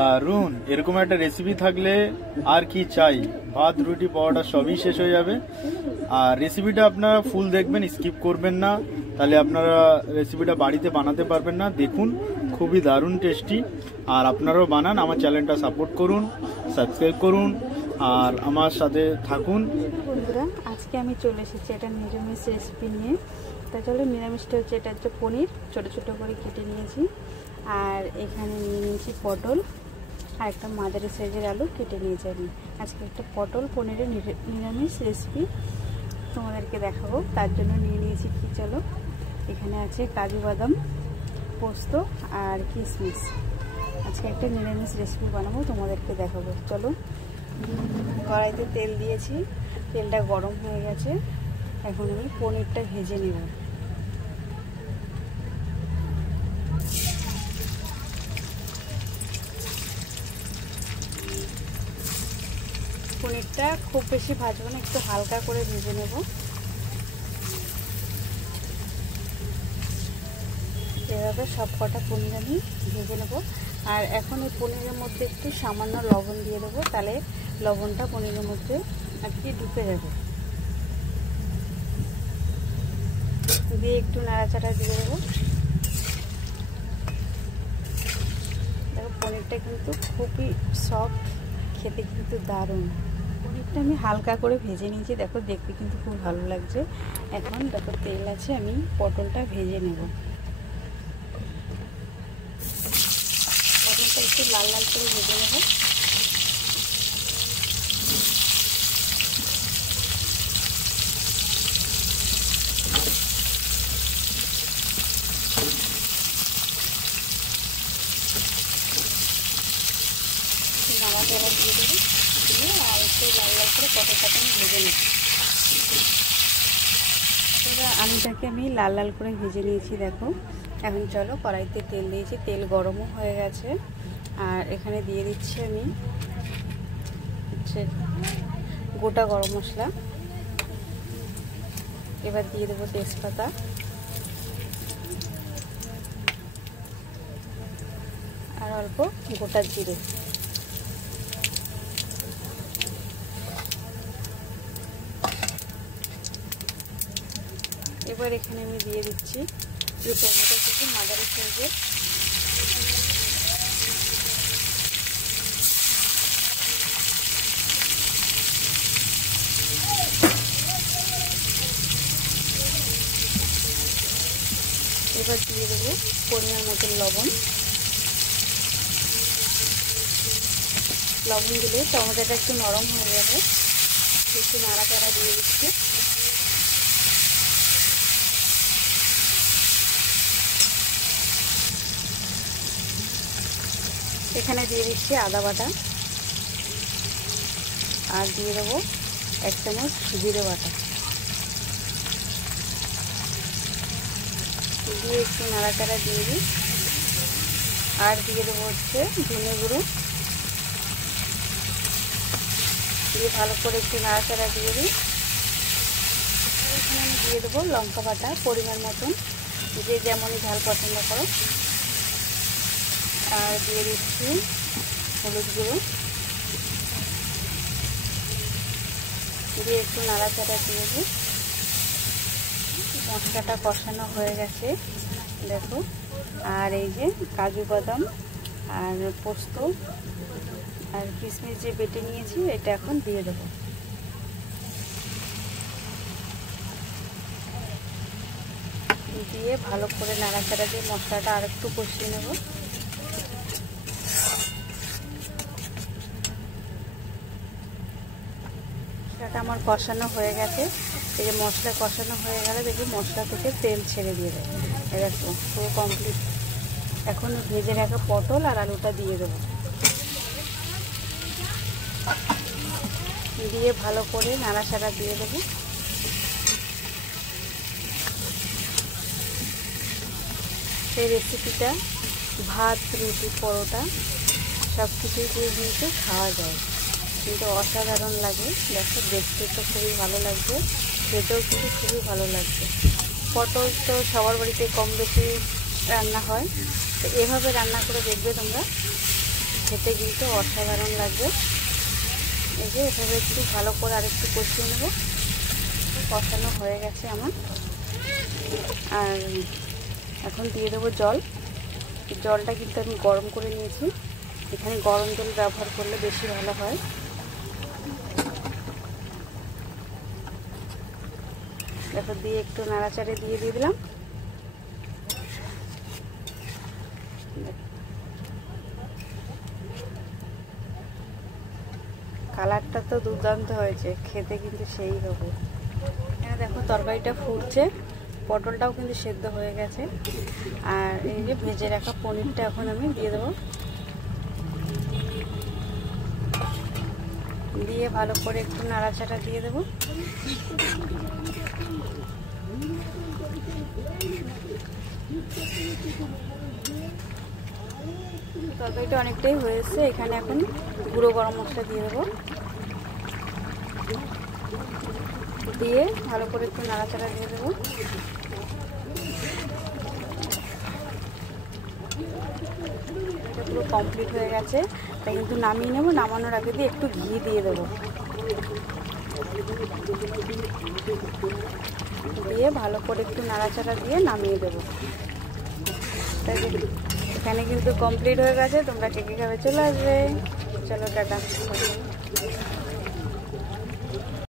দারুন, এরকম একটা রেসিপি থাকলে আর কি চাই। ভাত রুটি পাওয়াটা সবই শেষ হয়ে যাবে। আর রেসিপিটা আপনারা ফুল দেখবেন, স্কিপ করবেন না, তাহলে আপনারা রেসিপিটা বাড়িতে বানাতে পারবেন না। দেখুন, খুবই দারুণ টেস্টি। আর আপনারাও বানান, আমার চ্যানেলটা সাপোর্ট করুন, সাবস্ক্রাইব করুন আর আমার সাথে থাকুন। বন্ধুরা, আজকে আমি চলে এসেছি একটা নিরামিষ রেসিপি নিয়ে। তা চলো, নিরামিষটা হচ্ছে, এটা হচ্ছে পনির, ছোটো ছোটো করে কেটে নিয়েছি। আর এখানে নিয়ে নিয়েছি পটল আর একটা মাঝারি সাইজের আলু কেটে নিয়েছি আমি। আজকে একটা পটল পনিরের নিরামিষ রেসিপি তোমাদেরকে দেখাবো। তার জন্য নিয়ে নিয়েছি কি, চলো, এখানে আছে কাজু বাদাম, পোস্ত আর কিশমিশ। আজকে একটা নিরামিষ রেসিপি বানাবো, তোমাদেরকে দেখাবো। চলো, কড়াইতে তেল দিয়েছি, তেলটা গরম হয়ে গেছে। এখন আমি পনিরটা ভেজে নেব। পনিরটা খুব বেশি ভাজবো না, একটু হালকা করে ভেজে নেব। এভাবে সব কটা পনির আমি ভেজে নেব। আর এখন এই পনিরের মধ্যে একটু সামান্য লবণ দিয়ে দেবো, তাহলে লবণটা পনিরের মধ্যে আর কি ঢুকে যাবে। দিয়ে একটু নাড়াচাড়া দিয়ে দেবো। দেখো, পনিরটা কিন্তু খুবই সফট, খেতে কিন্তু দারুণ। পনিরটা আমি হালকা করে ভেজে নিয়েছি, দেখো দেখতে কিন্তু খুব ভালো লাগছে। এখন দেখো তেল আছে, আমি পটলটা ভেজে নেব। পটলটা একটু লাল লাল করে ভেজে নেব। নাড়াচাড়া দিয়ে দেবো, দিয়ে আর একটু লাল লাল করে পটলটাকে আমি ভেজে নেব। আলুটাকে আমি লাল লাল করে ভেজে নিয়েছি, দেখো। এখন চলো, কড়াইতে তেল দিয়েছি, তেল গরমও হয়ে গেছে। আর এখানে দিয়ে দিচ্ছি আমি হচ্ছে গোটা গরম মশলা। এবার দিয়ে দেবো তেজপাতা আর অল্প গোটা জিরে। এবার এখানে আমি দিয়ে দিচ্ছি টমেটো কুচি, মাঝারি সাইজের। এবার দিয়ে দেবো পরিমাণ মতন লবণ। লবণ দিলে টমেটোটা একটু নরম হয়ে যাবে। একটু নাড়াচাড়া দিয়ে দিচ্ছি। এখানে দিয়ে দিচ্ছি আদা বাটা আর দিয়ে দেবো 1 চামচ জিরে বাটা। দিয়ে একটু নাড়াচাড়া দিয়ে দিই। আর দিয়ে দেবো হচ্ছে ধনে গুঁড়ো, দিয়ে ভালো করে একটু নাড়াচাড়া দিয়ে দিই। এখানে আমি দিয়ে দেবো লঙ্কা বাটা পরিমাণ মতন, যে যেমনই ঝাল পছন্দ করো। আর দিয়ে দিচ্ছি হলুদ গুঁড়ো, দিয়ে একটু নাড়াচাড়া দিয়ে দিই। মশলাটা কষানো হয়ে গেছে, দেখো। আর এই যে কাজু বাদাম আর পোস্ত আর কিশমিশ যে বেটে নিয়েছি, এটা এখন দিয়ে দেবো। দিয়ে ভালো করে নাড়াচাড়া দিয়ে মশলাটা আর একটু কষিয়ে নেব। মশলাটা আমার কষানো হয়ে গেছে। এই যে মশলা কষানো হয়ে গেলে দেখি মশলা থেকে তেল ছেড়ে দিয়ে দেয়। দেখো পুরো কমপ্লিট। এখন ভেজে রাখা পটল আর আলুটা দিয়ে দেবো। দিয়ে ভালো করে নাড়াচাড়া দিয়ে দেবো। এই রেসিপিটা ভাত রুটি পরোটা সব কিছুই দিয়ে কিন্তু খাওয়া যায়, কিন্তু অসাধারণ লাগে। দেখো, দেখতে তো খুবই ভালো লাগবে, খেতেও কিন্তু খুবই ভালো লাগবে। পটল তো সবার বাড়িতে কম বেশি রান্না হয়, তো এভাবে রান্না করে দেখবে তোমরা, খেতে কিন্তু অসাধারণ লাগবে। এই যে এভাবে একটু ভালো করে আরেকটু কষিয়ে নেব। কষানো হয়ে গেছে আমার। আর এখন দিয়ে দেবো জল। জলটা কিন্তু আমি গরম করে নিয়েছি। এখানে গরম জল ব্যবহার করলে বেশি ভালো হয়। দেখো দিয়ে একটু নাড়াচাড়ে দিয়ে দিলাম। কালারটা তো দুর্দান্ত হয়েছে, খেতে কিন্তু সেই হবে। এখানে দেখো তরকারিটা ফুটছে, পটলটাও কিন্তু সেদ্ধ হয়ে গেছে। আর এই যে ভেজে রাখা পনিরটা এখন আমি দিয়ে দেবো। দিয়ে ভালো করে একটু নাড়াচাড়া দিয়ে দেবো। তরকারিটা অনেকটাই হয়েছে। এখানে এখন গুঁড়ো গরম মশলা দিয়ে দেবো। দিয়ে ভালো করে একটু নাড়াচাড়া দিয়ে দেবো। এটা পুরো কমপ্লিট হয়ে গেছে, তাই কিন্তু নামিয়ে নেবো। নামানোর আগে দিয়ে একটু ঘি দিয়ে দেবো। দিয়ে ভালো করে একটু নাড়াচাড়া দিয়ে নামিয়ে দেবো। এখানে কিন্তু কমপ্লিট হয়ে গেছে। তোমরা কে কে খাবে চলে আসবে। চলো টাটা।